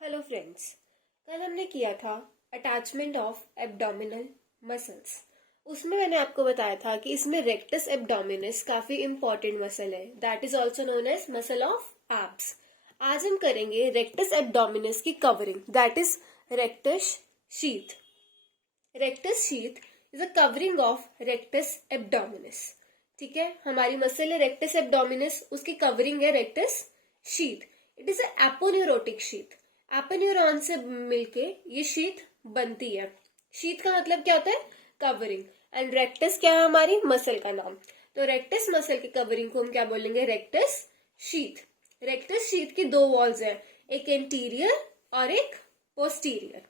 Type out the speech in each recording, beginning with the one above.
Hello friends. कल हमने किया था अटैचमेंट ऑफ एब्डोमिनल मसल्स। उसमें मैंने आपको बताया था कि इसमें रेक्टस एब्डोमिनस काफी इंपॉर्टेंट मसल है, that is also known as muscle of abs. आज हम करेंगे रेक्टस एब्डोमिनस की covering, that is rectus sheath. Rectus sheath is a covering of rectus abdominis. ठीक है, हमारी मसल है रेक्टस एब्डोमिनस, उसकी कवरिंग है rectus sheath. It is a aponeurotic sheath. Aponeuron से मिलके ये शीथ बनती है। शीथ का मतलब क्या होता है? कवरिंग। एंड रेक्टस क्या है? हमारी मसल का नाम। तो रेक्टस मसल की कवरिंग को हम क्या बोलेंगे? Rectus sheath. रेक्टस शीथ की दो वॉल्स हैं, एक एंटीरियर और एक पोस्टीरियर।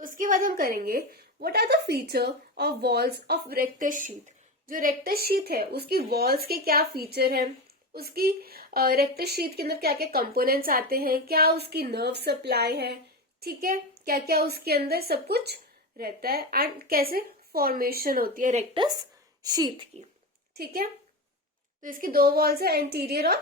उसके बाद हम करेंगे what are the feature of walls of rectus sheath. जो रेक्टस शीथ है उसकी वॉल्स के क्या फीचर हैं, उसकी रेक्टस शीथ के अंदर क्या क्या कंपोनेंट्स आते हैं, क्या उसकी नर्व सप्लाई है, ठीक है, क्या क्या उसके अंदर सब कुछ रहता है, एंड कैसे फॉर्मेशन होती है रेक्टस शीथ की। ठीक है, तो इसकी दो वॉल्स है, एंटीरियर और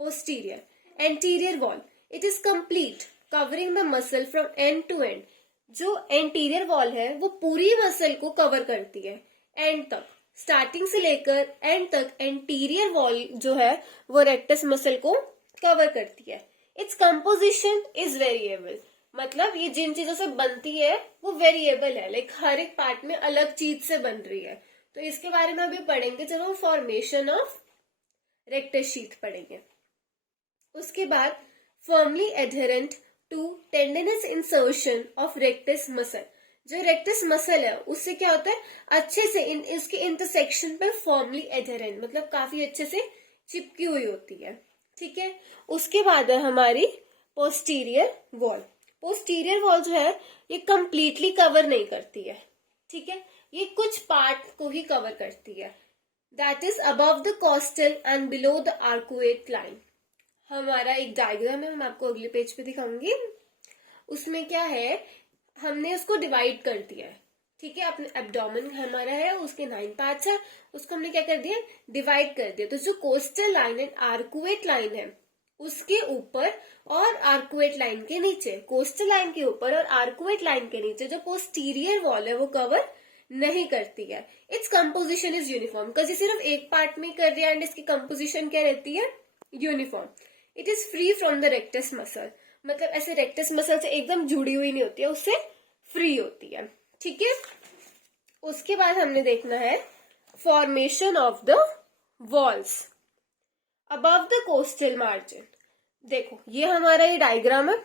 posterior. Anterior wall, it is complete covering the muscle from end to end. जो एंटीरियर वॉल है वो पूरी मसल को कवर करती है एंड तक, स्टार्टिंग से लेकर एंड तक एंटीरियर वॉल जो है वो रेक्टस मसल को कवर करती है। इट्स कंपोजिशन इज वेरिएबल, मतलब ये जिन चीजों से बनती है वो वेरिएबल है, लाइक हर एक पार्ट में अलग चीज से बन रही है। तो इसके बारे में अभी पढ़ेंगे जब हम फॉर्मेशन ऑफ रेक्टस शीथ पढ़ेंगे। उसके बाद firmly adherent to tendinous insertion of rectus muscle. जो रेक्टस मसल है उससे क्या होता है? अच्छे से इसके इंटरसेक्शन पर फर्मली एडहेरेंट, मतलब काफी अच्छे से चिपकी हुई होती है। ठीक है, उसके बाद है हमारी पोस्टीरियर वॉल। पोस्टीरियर वॉल जो है ये कंप्लीटली कवर नहीं करती है, ठीक है, ये कुछ पार्ट को ही कवर करती है, that is above the costal and below the arcuate line. हमारा एक डायग्राम है, मैं आपको अगले पेज पे दिखाऊंगी। उसमें क्या है, हमने उसको डिवाइड कर दिया है। ठीक है, अपने एब्डोमेन हमारा है, उसके 9 पार्ट्स है, उसको हमने क्या कर दिया? डिवाइड कर दिया। तो जो coastal line and arcuate line है उसके ऊपर और आर्कुएट लाइन के नीचे, कोस्टल लाइन के ऊपर और आर्कुएट लाइन के नीचे जो पोस्टीरियर वॉल है वो कवर नहीं करती है। Its composition is uniform, because ये सिर्फ एक पार्ट में कर रहा है एंड इसकी कंपोजिशन क्या रहती है? Uniform. It is free from the rectus muscle, मतलब ऐसे रेक्टस मसल से एकदम जुड़ी हुई नहीं होती है, उससे फ्री होती है। ठीक है, उसके बाद हमने देखना है formation of the walls above the coastal margin. देखो ये हमारा ये डायग्राम है,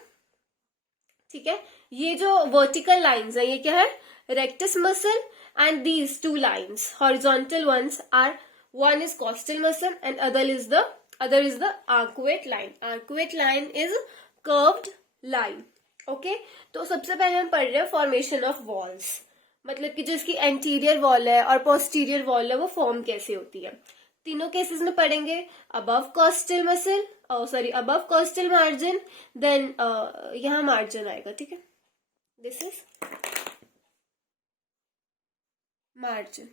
ठीक है, ये जो वर्टिकल लाइंस है ये क्या है? Rectus muscle, and these two lines horizontal ones are, one is costal muscle and other is the arcuate line. Arcuate line is curved line. Okay, तो सबसे पहले हम पढ़ रहे हैं फॉर्मेशन ऑफ वॉल्स, मतलब कि जो इसकी एंटीरियर वॉल है और पोस्टीरियर वॉल है वो फॉर्म कैसे होती है। तीनों केसेस में पढ़ेंगे। Above costal muscle, above costal margin, then यहाँ मार्जिन आएगा, ठीक है, दिस इज मार्जिन।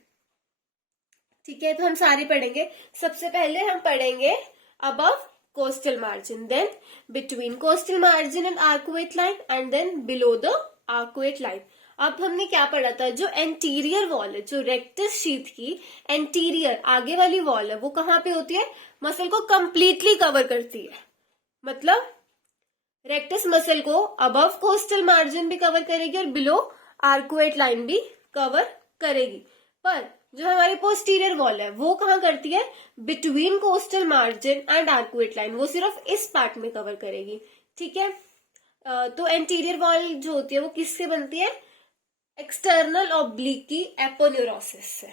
ठीक है, तो हम सारे पढ़ेंगे। सबसे पहले हम पढ़ेंगे above costal margin, then between costal margin and arcuate line, and then below the arcuate line. अब हमने क्या पढ़ा था? जो एंटीरियर वॉल है, जो रेक्टस शीथ की एंटीरियर आगे वाली वॉल है वो कहाँ पे होती है? मसल को कंप्लीटली कवर करती है, मतलब रेक्टस मसल को अबव कोस्टल मार्जिन भी कवर करेगी और बिलो आर्कुएट लाइन भी कवर करेगी। पर जो हमारी पोस्टीरियर वॉल है वो कहाँ करती है? Between costal margin and arcuate line, वो सिर्फ इस पार्ट में कवर करेगी। ठीक है, तो एंटीरियर वॉल जो होती है वो किससे बनती है? एक्सटर्नल ऑब्लिक की एपोन्यूरोसिस से।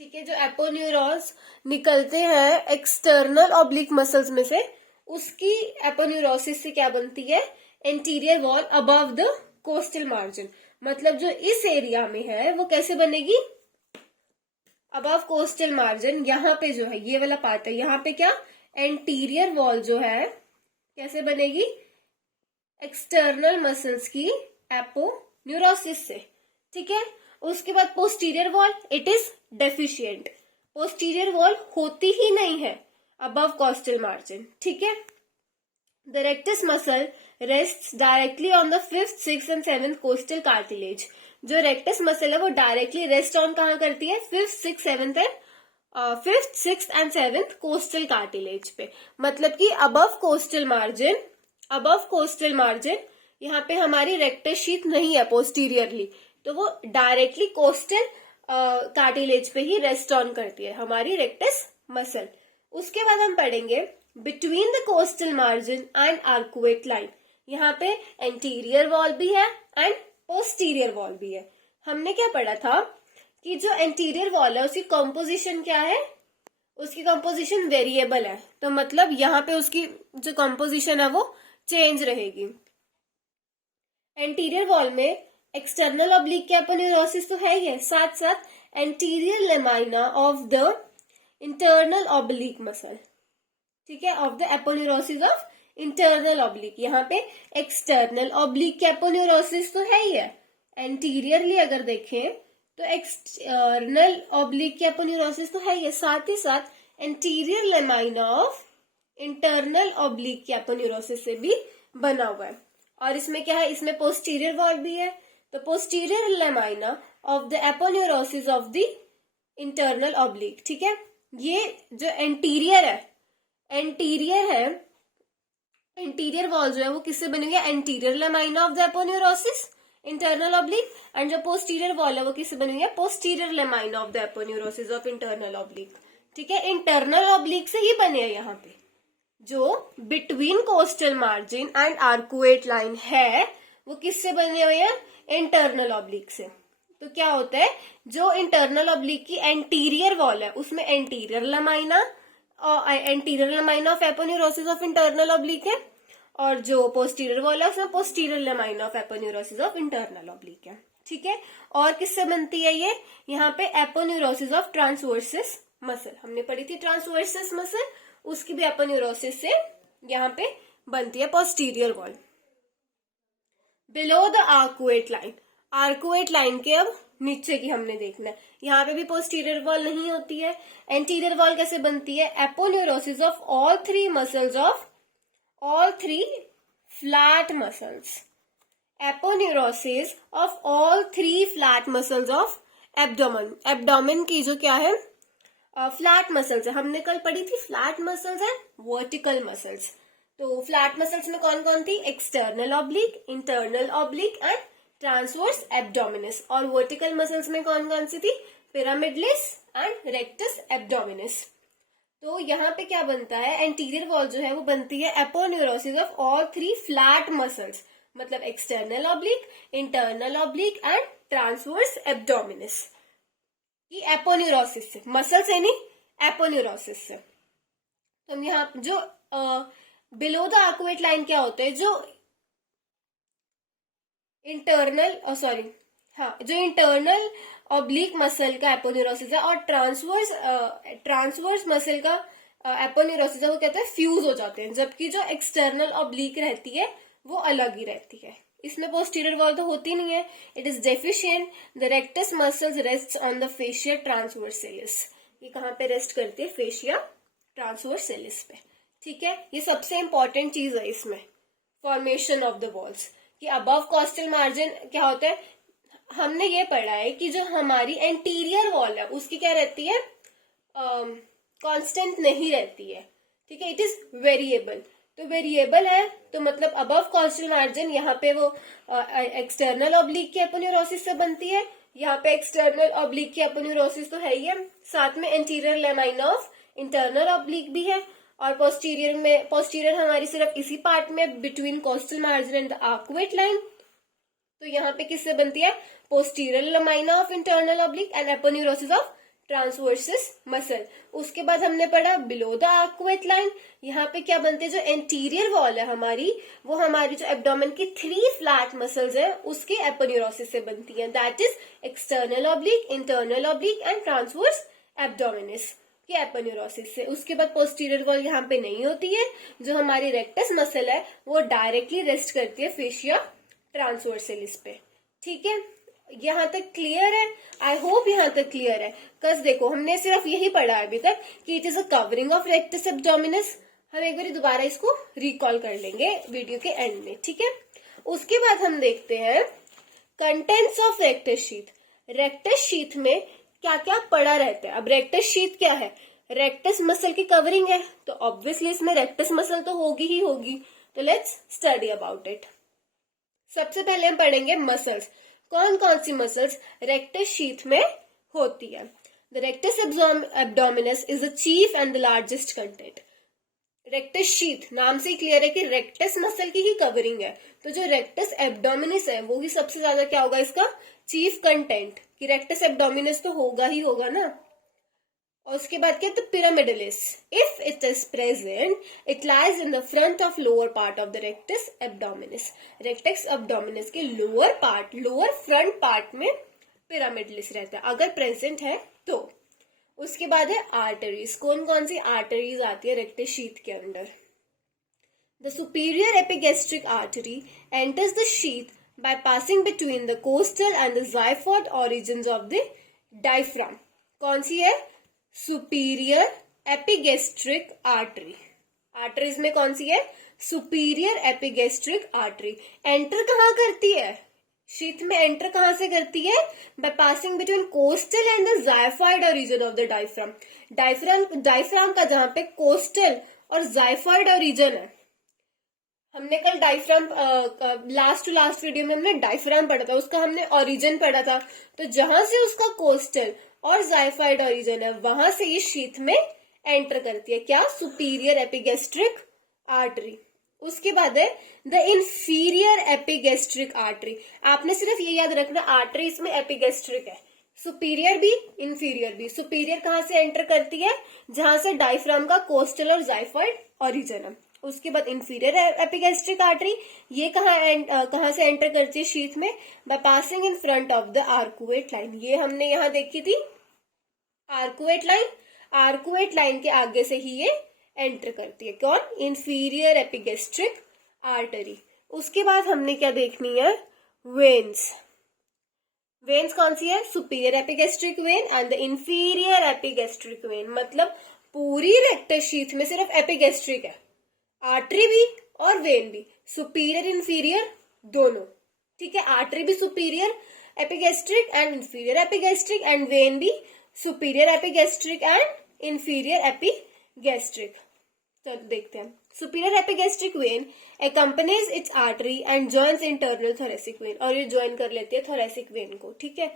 ठीक है, जो एपोन्यूरोस निकलते हैं एक्सटर्नल ऑब्लिक मसल्स में से, उसकी एपोन्यूरोसिस से क्या बनती है? Anterior wall above the coastal margin, मतलब जो इस एरिया में है वो कैसे बनेगी? Above costal margin. यहाँ पे जो है ये वाला पार्ट है, यहाँ पे क्या? एंटीरियर वॉल जो है कैसे बनेगी? एक्सटर्नल मसल्स की एपोन्यूरोसिस से। ठीक है, उसके बाद posterior wall, it is deficient. Posterior wall होती ही नहीं है अबव कोस्टल मार्जिन। ठीक है, the rectus muscle rests directly on the 5th, 6th and 7th costal cartilage. जो रेक्टस मसल है वो डायरेक्टली रेस्ट ऑन कहाँ करती है? 5th, 6th, 7th and 5th, 6th and 7th costal cartilage पे। मतलब कि अबव कोस्टल मार्जिन यहाँ पे हमारी रेक्टस शीथ नहीं है पोस्टीरियरली, तो वो डायरेक्टली कोस्टल कार्टिलेज पे ही रेस्ट ऑन करती है हमारी रेक्टस मसल। उसके बाद हम पढ़ेंगे between the coastal margin and arcuate line. यहाँ पे एंटीरियर वॉल भी है एंड पोस्टीरियर वॉल भी है। हमने क्या पढ़ा था कि जो एंटीरियर वॉल है उसकी कॉम्पोजिशन क्या है? उसकी कॉम्पोजिशन वेरिएबल है, तो मतलब यहाँ पे उसकी जो कॉम्पोजिशन है वो चेंज रहेगी। एंटीरियर वॉल में एक्सटर्नल ऑब्लिक की एपोन्यूरोसिस तो है ही है, साथ साथ anterior lamina of the internal oblique muscle, ठीक है, of the aponeurosis of internal oblique. यहाँ पे एक्सटर्नल ऑब्लिक की एपोन्यूरोसिस तो है ही है, एंटीरियरली अगर देखें तो एक्सटर्नल ऑब्लिक की एपोन्यूरोसिस तो है ही है, साथ ही साथ anterior lamina of internal oblique की एपोन्यूरोसिस से भी बना हुआ है। और इसमें क्या है? इसमें पोस्टीरियर वॉल भी है, तो posterior lamina of the aponeurosis of the internal oblique, ठीक है। ये जो एंटीरियर वॉल जो है वो किससे बनी हुई है? Anterior lamina of the aponeurosis internal oblique, and जो पोस्टीरियर वॉल है वो किससे बनी हुई है? Posterior lamina of the aponeurosis of internal oblique, ठीक है। इंटरनल ऑब्लिक से ही बने हैं यहाँ पे। जो between costal margin and arcuate line है वो किससे बने हुए हैं? इंटरनल ऑब्लिक से। तो क्या होता है, जो इंटरनल ऑब्लिक की एंटीरियर वॉल है उसमें anterior lamina of aponeurosis of internal oblique है, और जो पोस्टीरियर वॉल है उसमें posterior lamina of aponeurosis of internal oblique है, ठीक है। और किससे बनती है ये? यहाँ पे एपोन्यूरोसिस ऑफ ट्रांसवर्सिस मसल हमने पढ़ी थी, ट्रांसवर्सिस मसल, उसकी भी एपोन्यूरोसिस से यहाँ पे बनती है posterior wall. Below the arcuate line के अब नीचे की हमने देखना है। यहाँ पे भी पोस्टीरियर वॉल नहीं होती है। एंटीरियर वॉल कैसे बनती है? Aponeurosis of all three flat muscles, aponeurosis of all three flat muscles of abdomen की जो क्या है? फ्लैट मसल्स है। हमने कल पढ़ी थी flat muscles and vertical muscles. तो फ्लैट मसल्स में कौन कौन थी? External oblique, internal oblique and transverse abdominis. और वर्टिकल मसल्स में कौन कौन सी थी? पिरामिडलिस एंड रेक्टस एब्डोमिनस। तो यहाँ पे क्या बनता है? एंटीरियर वॉल जो है वो बनती है aponeurosis of all three flat muscles, मतलब external oblique, internal oblique and transverse abdominis की एपोन्यूरोसिस से, मसल से नहीं, एपोन्यूरोसिस से। तो हम यहाँ जो बिलो द आर्कुएट लाइन क्या होते हैं? जो इंटरनल ऑब्लिक मसल का एपोन्यूरोसिस है, और ट्रांसवर्स मसल का एपोन्यूरोसिस है, वो कहते हैं फ्यूज हो जाते हैं, जबकि जो एक्सटर्नल ऑब्लिक रहती है वो अलग ही रहती है। इसमें पोस्टीरियर वॉल तो होती नहीं है, it is deficient. The rectus muscles rest on the fascia transversalis. ये कहाँ पे रेस्ट करती है? फेशिया ट्रांसवर्सेलिस पे, ठीक है। ये सबसे इंपॉर्टेंट चीज है इसमें, फॉर्मेशन ऑफ द वॉल्स, कि अबव कॉस्टल मार्जिन क्या होता है? हमने ये पढ़ा है कि जो हमारी एंटीरियर वॉल है उसकी क्या रहती है? कांस्टेंट नहीं रहती है, ठीक है, इट इज वेरिएबल। तो वेरिएबल है तो मतलब अबव कॉस्टल मार्जिन यहाँ पे वो एक्सटर्नल ऑब्लिक की एपोन्यूरोसिस से बनती है, यहाँ पे एक्सटर्नल ऑब्लिक की एपोन्यूरोसिस तो है ही है, साथ में anterior lamina of internal oblique भी है, और पोस्टीरियर हमारी सिर्फ इसी पार्ट में between costal margin and the arcuate line. तो यहाँ पे किससे बनती है? Posterior lamina of internal oblique and aponeurosis of transversus muscle. उसके बाद हमने पढ़ा बिलो द आर्कुएट लाइन, यहाँ पे क्या बनते हैं? जो एंटीरियर वॉल है हमारी, वो हमारी जो एब्डोमेन की 3 फ्लैट मसल्स है उसके एपोन्यूरोसिस से बनती है, that is external oblique, internal oblique and transverse abdominis की एपोन्यूरोसिस से। उसके बाद पोस्टीरियर वॉल यहाँ पे नहीं होती है। जो हमारी रेक्टस मसल है वो डायरेक्टली रेस्ट करती है फेशिया ट्रांसवर्सेलिस पे, ठीक है। यहाँ तक क्लियर है? आई होप यहाँ तक क्लियर है। कस देखो हमने सिर्फ यही पढ़ा है अभी तक कि it is a covering of rectus abdominis. हम एक बार दोबारा इसको रिकॉल कर लेंगे वीडियो के एंड में, ठीक है। उसके बाद हम देखते हैं contents of rectus sheath. Rectus sheath में क्या क्या पड़ा रहता है। अब रेक्टस शीथ क्या है, रेक्टस मसल की कवरिंग है, तो ऑब्वियसली इसमें रेक्टस मसल तो होगी ही होगी। तो लेट्स स्टडी अबाउट इट। सबसे पहले हम पढ़ेंगे मसल्स, कौन कौन सी मसल्स रेक्टस शीथ में होती है। The rectus abdominis is the cheap and the largest content. Rectus sheath नाम से ही क्लियर है कि रेक्टस मसल की ही कवरिंग है, तो जो रेक्टस एब्डोमिनस है वो ही सबसे ज्यादा क्या होगा, इसका चीफ कंटेंट, कि रेक्टस एब्डोमिनस तो होगा ही होगा ना। और उसके बाद क्या, तो pyramidalis, if it is present it lies in the front of lower part of the rectus abdominis. Rectus abdominis के lower part, lower front part में पिरामिडलिस रहता है अगर प्रेजेंट है तो। उसके बाद है आर्टरीज, कौन कौन सी आर्टरीज आती है रेक्टस शीथ के अंदर। The superior epigastric artery enters the sheath by passing between the coastal and the xiphoid origins of the diaphragm। कौन सी है, सुपीरियर एपिगैस्ट्रिक आर्टरी। आर्टरीज में कौन सी है, सुपीरियर एपिगैस्ट्रिक आर्टरी। एंटर कहाँ करती है, शीथ में एंटर कहां से करती है, by passing between costal and the xiphoid region of the diaphragm. Diaphragm का जहां पे कोस्टल और जाइफाइड रीजन है। हमने कल diaphragm last to last video में हमने डायफ्राम पढ़ा था, उसका हमने ओरिजिन पढ़ा था। तो जहां से उसका कोस्टल और जाइफाइड ओरिजिन है वहां से ये शीथ में एंटर करती है, क्या, सुपीरियर एपिगैस्ट्रिक आर्टरी। उसके बाद है द इंफीरियर एपिगैस्ट्रिक आर्टरी। आपने सिर्फ ये याद रखना, आर्टरी इसमें एपिगैस्ट्रिक है, सुपीरियर भी इंफीरियर भी। सुपीरियर कहां से एंटर करती है, जहां से डायफ्राम का कोस्टल और जाइफाइड ओरिजिन है। उसके बाद इंफीरियर एपिगैस्ट्रिक आर्टरी, ये कहां से एंटर करती है शीथ में, by passing in front of the arcuate line. ये हमने यहां देखी थी आर्कुएट लाइन, आर्कुएट लाइन के आगे से ही ये एंटर करती है, कौन, इंफीरियर एपिगैस्ट्रिक आर्टरी। उसके बाद हमने क्या देखनी है, वेन्स। वेन्स कौन सी है, superior epigastric when and the inferior epigastric when. मतलब पूरी रेक्टस शीथ में सिर्फ एपिगैस्ट्रिक है, आर्टरी भी और वेन भी, सुपीरियर इंफीरियर दोनों, ठीक है। आर्टरी भी superior epigastric and inferior epigastric, and vein भी superior epigastric and inferior epigastric. चलो देखते हैं। Superior epigastric vein accompanies its artery and joins internal thoracic vein, और ये ज्वाइन कर लेती है thoracic vein को, ठीक है।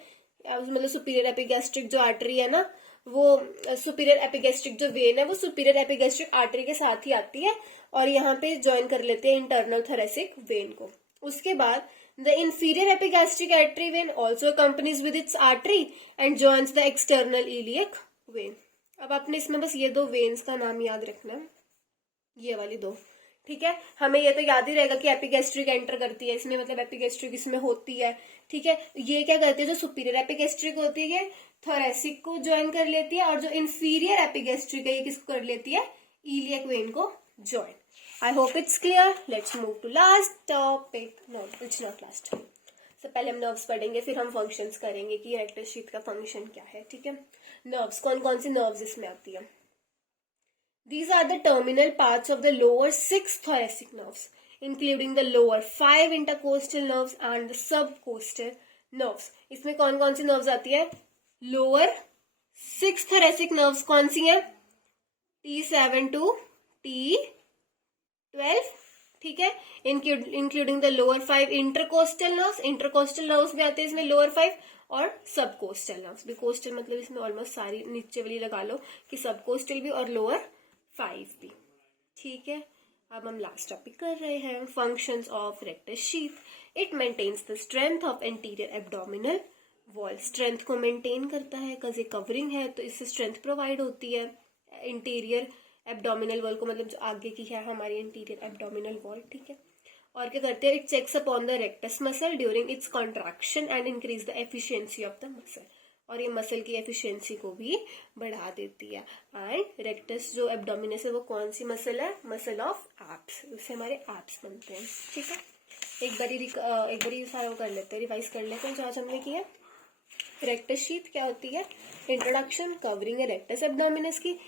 मतलब सुपीरियर एपिगैस्ट्रिक जो आर्टरी है ना, वो सुपीरियर एपिगैस्ट्रिक जो वेन है वो सुपीरियर एपिगैस्ट्रिक आर्टरी के साथ ही आती है और यहाँ पे ज्वाइन कर लेते हैं इंटरनल थोरेसिक वेन को। उसके बाद the inferior epigastric artery vein also accompanies with its artery and joins the external iliac vein। अब आपने इसमें बस ये दो वेन्स का नाम याद रखना है, ये वाली दो, ठीक है। हमें ये तो याद ही रहेगा कि एपिगैस्ट्रिक एंटर करती है इसमें, मतलब एपिगैस्ट्रिक इसमें होती है, ठीक है। ये क्या करती है, जो सुपीरियर एपिगैस्ट्रिक होती है थोरेसिक को ज्वाइन कर लेती है, और जो इंफीरियर एपिगैस्ट्रिक है ये किसको कर लेती है, इलियक वेन को join. I hope it's clear. Let's move to last topic. No it's not last. तो पहले हम नर्व्स पढ़ेंगे, फिर हम फंक्शंस करेंगे कि रेक्टस शीथ का फंक्शन क्या है, ठीक है। नर्व्स, कौन कौन सी नर्व्स इसमें आती है। These are the terminal parts of the lower 6 thoracic nerves, including the lower 5 intercostal nerves and the subcostal nerves। इसमें कौन कौन सी nerves आती है, lower 6 thoracic nerves कौन सी है, T7 to T12, ठीक है। Including the lower 5 intercostal nerves, intercostal nerves भी आते हैं इसमें लोअर 5, और सब कोस्टल नर्व्स भी। कोस्टल मतलब इसमें ऑलमोस्ट सारी नीचे वाली लगा लो कि सब कोस्टल भी और लोअर 5 भी, ठीक है। अब हम लास्ट टॉपिक कर रहे हैं, functions of rectus sheath. It maintains the strength of anterior abdominal wall. Strength को मेंटेन करता है, कज ये कवरिंग है तो इससे स्ट्रेंथ प्रोवाइड होती है इंटीरियर एब्डोमिनल वॉल को, मतलब जो आगे की है हमारी इंटीरियर एब्डोमिनल वॉल, ठीक है। और क्या करते हैं, it checks upon the rectus muscle during its contraction and increase the efficiency of the muscle. और ये मसल की एफिशिएंसी को भी बढ़ा देती है। एंड रेक्टस जो एब्डोमिनस है वो कौन सी मसल है, मसल ऑफ एब्स, उससे हमारे एब्स बनते हैं, ठीक है। एक बारी सारा वो कर लेते हैं, रिवाइज कर लेते हैं जो आज हमने किया। रेक्टस शीथ क्या होती है, इंट्रोडक्शन, कवरिंग है रेक्टस एब्डोमिनस की,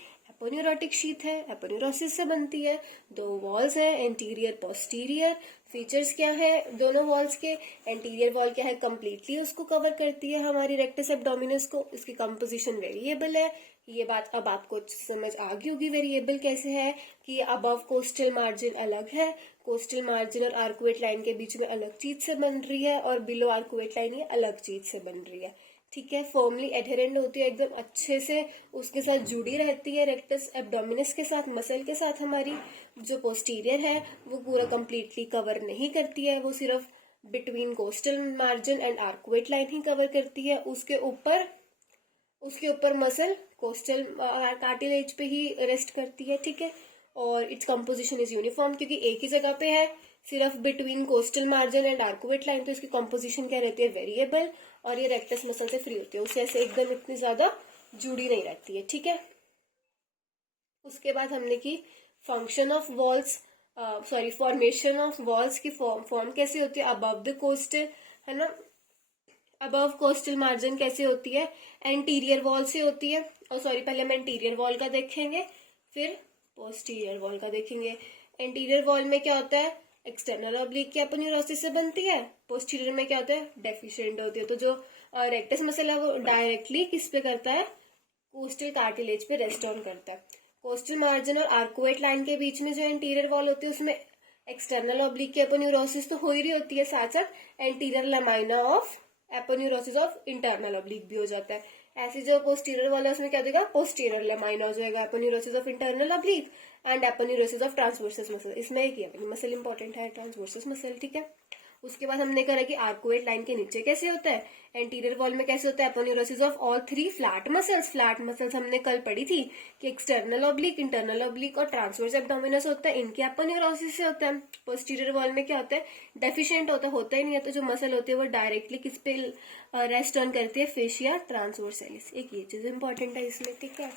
एपोन्यूरोटिक शीथ है, एपोन्यूरोसिस से बनती है। 2 वॉल्स है, एंटीरियर पोस्टीरियर। फीचर्स क्या है दोनों वॉल्स के? एंटीरियर वॉल क्या है, कंप्लीटली उसको कवर करती है हमारी रेक्टस एब्डोमिनस को। इसकी कंपोजिशन वेरिएबल है। ये बात अब आपको समझ आ गई होगी वेरिएबल कैसे है, कि अबव कोस्टल मार्जिन अलग है, कोस्टल मार्जिन और आर्कुएट लाइन के बीच में अलग चीज से बन रही है, और बिलो आर्कुएट लाइन ये अलग चीज से बन रही है। ठीक है, फॉर्मली एडहेरेंट होती है, एकदम अच्छे से उसके साथ जुड़ी रहती है रेक्टस एब्डोमिनस के साथ, मसल के साथ। हमारी जो पोस्टीरियर है वो पूरा कंप्लीटली कवर नहीं करती है, वो सिर्फ between costal margin and arcuate line he cover करती है। उसके ऊपर मसल कोस्टल कार्टिलेज पे ही रेस्ट करती है। ठीक है, और इट्स कंपोजिशन इज यूनिफॉर्म, क्योंकि एक ही जगह पे है, सिर्फ between costal margin and arcuate line, तो इसकी कंपोजिशन क्या रहती है, वेरिएबल। और ये रेक्टस मसल से फ्री होती है, उससे ऐसे एकदम इतनी ज्यादा जुड़ी नहीं रहती है। ठीक है, उसके बाद हमने की function of walls, formation of walls की फॉर्म कैसे होती है अबव द कोस्टल, है ना। अबव कोस्टल मार्जिन कैसे होती है, एंटीरियर वॉल से होती है। और पहले हम एंटीरियर वॉल का देखेंगे, फिर पोस्टीरियर वॉल का देखेंगे। एंटीरियर वॉल में क्या होता है, एक्सटर्नल ऑब्लिक की एपोन्यूरोसिस से बनती है। पोस्टीरियर में क्या होता है, डेफिशिएंट होती है। तो जो रेक्टस मसल है वो डायरेक्टली किस पे करता है, कोस्टल कार्टिलेज पे रेस्ट ऑन करता है। कोस्टल मार्जिन और आर्कुएट लाइन के बीच में जो एंटीरियर वॉल होती है उसमें एक्सटर्नल ऑब्लिक की एपोन्यूरोसिस तो हो ही रही होती है, साथ साथ anterior lamina of aponeurosis of internal oblique भी हो जाता है। ऐसे जो पोस्टीरियर वाला उसमें क्या देगा, पोस्टीरियर लेमाइना हो जाएगा, aponeurosis of internal oblique and aponeurosis of transversus muscle. इसमें एक ही मसल इंपॉर्टेंट है, ट्रांसवर्सस मसल। ठीक है, उसके बाद हमने करा कि आर्कुएट लाइन के नीचे कैसे होता है, एंटीरियर वॉल में कैसे होता है, aponeurosis of all 3 flat muscles. Flat muscles हमने कल पढ़ी थी कि एक्सटर्नल ऑब्लिक, इंटरनल ऑब्लिक और ट्रांसवर्स एब्डोमिनस होता है, इनके एपोन्यूरोसिस से होता है। पोस्टीरियर वॉल में क्या होता है, डेफिशिएंट होता ही नहीं है। तो जो मसल होती है वो डायरेक्टली किस पे रेस्ट ऑन करती है, फेशिया ट्रांसवर्सैलिस। एक ये चीज इंपॉर्टेंट है इसमें। ठीक है,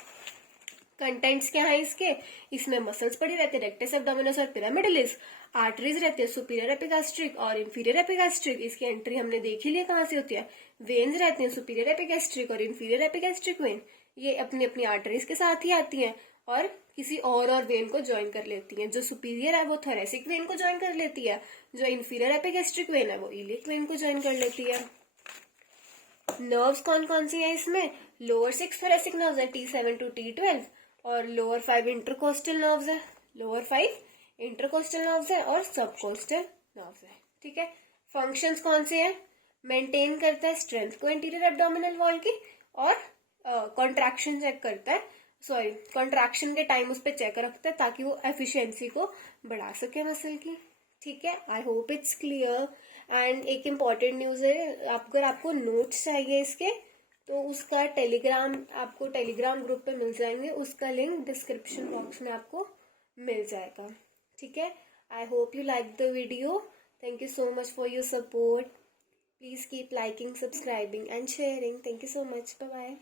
कंटेंट्स क्या है इसके, इसमें मसल्स पड़ी रहती है, रेक्टस एब्डोमिनस और पिरामिडलिस। आर्टरीज रहती है, सुपीरियर एपिगैस्ट्रिक और इंफीरियर एपिगैस्ट्रिक। इसकी एंट्री हमने देख ही लिया कहाँ से होती है। वेन्स रहती हैं, सुपीरियर एपिगैस्ट्रिक और इंफीरियर एपिगैस्ट्रिक वेन। ये अपनी अपनी आर्टरीज के साथ ही आती हैं और किसी और वेन को ज्वाइन कर लेती हैं। जो सुपीरियर है वो थोरेसिक वेन को ज्वाइन कर लेती है, जो इंफीरियर एपिगैस्ट्रिक वेन है वो इलियक वेन को ज्वाइन कर लेती है। नर्व्स कौन कौन सी है इसमें, लोअर 6 थोरेसिक नर्व्स है, T7 to T12, और लोअर 5 इंटरकोस्टल नर्व्स है, लोअर 5 इंटरकोस्टल नर्व्स है और सबकोस्टल नर्व्स है। ठीक है, फंक्शंस कौन से हैं, मेंटेन करता है स्ट्रेंथ को एंटीरियर एब्डोमिनल वॉल की, और कॉन्ट्रैक्शन चेक करता है, कॉन्ट्रैक्शन के टाइम उस पर चेक रखता है ताकि वो एफिशिएंसी को बढ़ा सके मसल की। ठीक है, I hope it's clear. And एक इम्पॉर्टेंट न्यूज है, अगर आपको नोट्स चाहिए इसके तो उसका आपको टेलीग्राम ग्रुप पे मिल जाएंगे, उसका लिंक डिस्क्रिप्शन बॉक्स में आपको मिल जाएगा। ठीक है, I hope you like the video, thank you so much for your support, please keep liking, subscribing and sharing, thank you so much, bye bye.